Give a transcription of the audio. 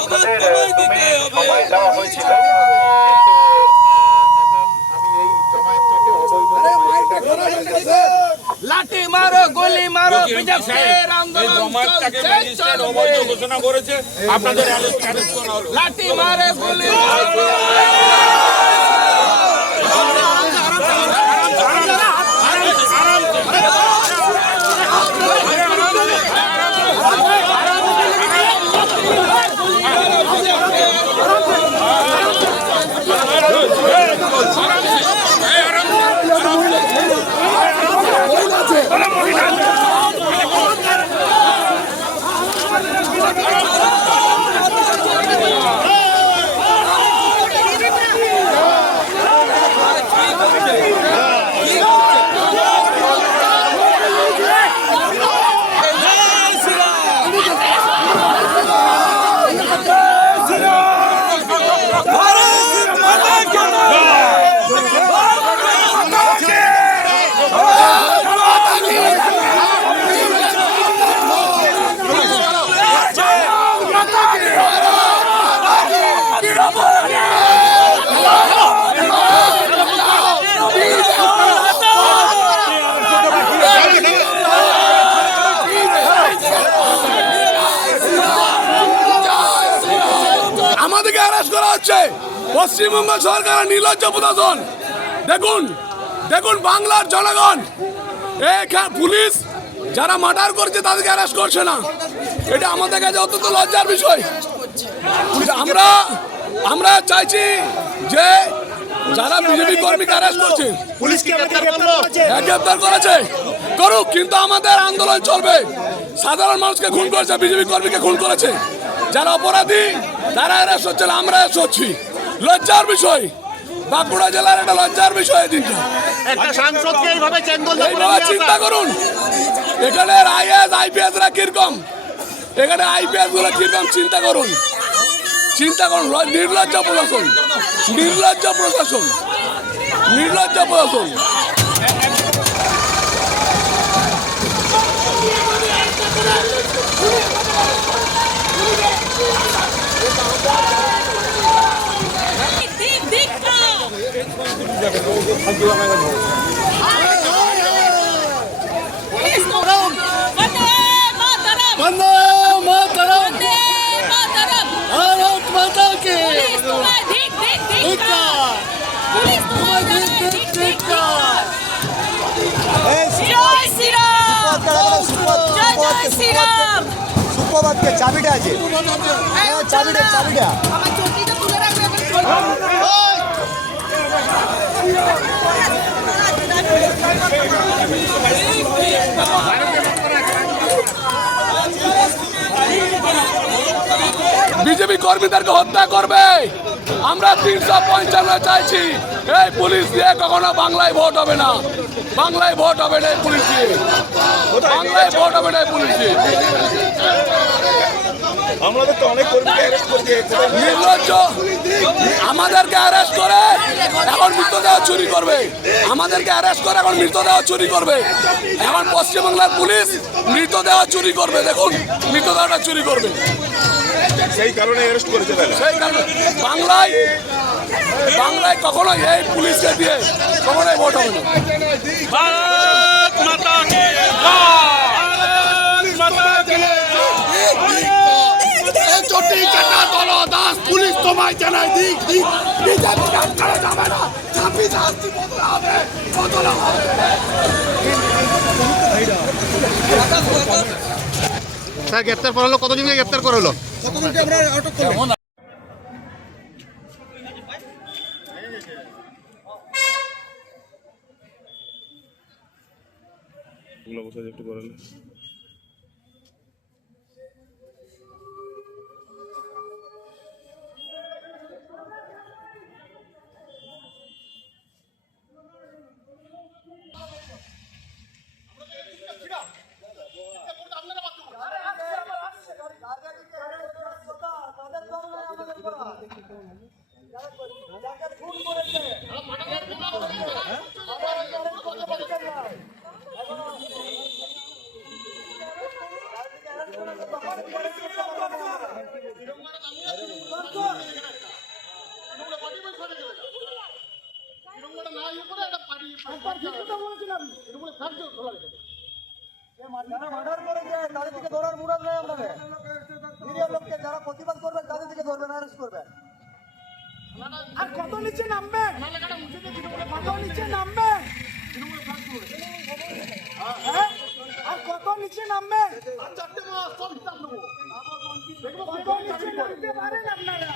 আপনাদের সময় দেওয়া হয়েছিল। লাঠি মারো, গুলি মারো, বিজেপির আন্দোলন ম্যাজিস্ট্রেট অবৈধ ঘোষণা করেছে, আপনাদের অ্যারেস্ট করা হলো। লাঠি মারে, গুলি মারো। আমাদেরকে অ্যারেস্ট করা হচ্ছে পশ্চিমবঙ্গ সরকারের নির্লজ্জ প্রশাসন। দেখুন দেখুন বাংলার জনগণ, পুলিশ যারা মার্ডার করছে তাদেরকে অ্যারেস্ট করছে না। এটা আমাদের কাছে অত্যন্ত লজ্জার বিষয়। আমরা চাইছি যে যারা বিজেপি কর্মীকে অ্যারেস্ট করছে, পুলিশকে গ্রেপ্তার করেছে করুক, কিন্তু আমাদের আন্দোলন চলবে। সাধারণ মানুষকে খুন করেছে, বিজেপি কর্মীকে খুন করেছে, যারা অপরাধী তারা অ্যারেস্ট হচ্ছে না, আমরা অ্যারেস্ট হচ্ছি। লজ্জার বিষয়, বাঁকুড়া জেলার একটা লজ্জার বিষয়। দিনটা একটা সাংসদকে এইভাবে চিন্তা করুন, এখানে আইএস আইপিএস রা কিরকম, এখানে আইপিএস গুলো কিরকম চিন্তা করুন। নির্লজ্জ প্রশাসন, নির্লজ্জ প্রশাসন, নির্লজ্জ প্রশাসন। সুপ্রভাতকে চাবিটা আছে, চাবিটা চাবিটা বিজেপি কর্মীদেরকে হত্যা করবে। আমরা 355 চাইছি। এই পুলিশ দিয়ে কখনো বাংলায় ভোট হবে না, বাংলায় ভোট হবে না পুলিশ দিয়ে, বাংলায় ভোট হবে না পুলিশ দিয়ে। আমাদের তো অনেক কর্মীকে অ্যারেস্ট করছে। নির্লজ্জ, আমাদেরকে অ্যারেস্ট করে এখন মৃতদেহ চুরি করবে, আমাদেরকে অ্যারেস্ট করে এখন মৃতদেহ চুরি করবে। এখন পশ্চিমবাংলার পুলিশ মৃতদেহ চুরি করবে, দেখুন মৃতদেহটা চুরি করবে। সেই কারণে অ্যারেস্ট করেছে তাহলে। সেই কারণে বাংলায় কখনো এই পুলিশকে দিয়ে কখনোই ভোট হবে না। ভারত মাতা কি জয়, ভারত মাতা কি চটি কাটা দল দাস পুলিশ তোমায় জানাই দিক দিক বিজেপি কাজ করে যাবে না, চাপি শাস্তি বদলা হবে, বদলা হবে। স্যার গ্রেপ্তার করা হলো, কতজনকে গ্রেপ্তার করা হলো? একটু করালে নিচে নামবেন। 4টে মাস সব হিসাব নেবো। দেখবো নিচে নামতে পারেন আপনারা।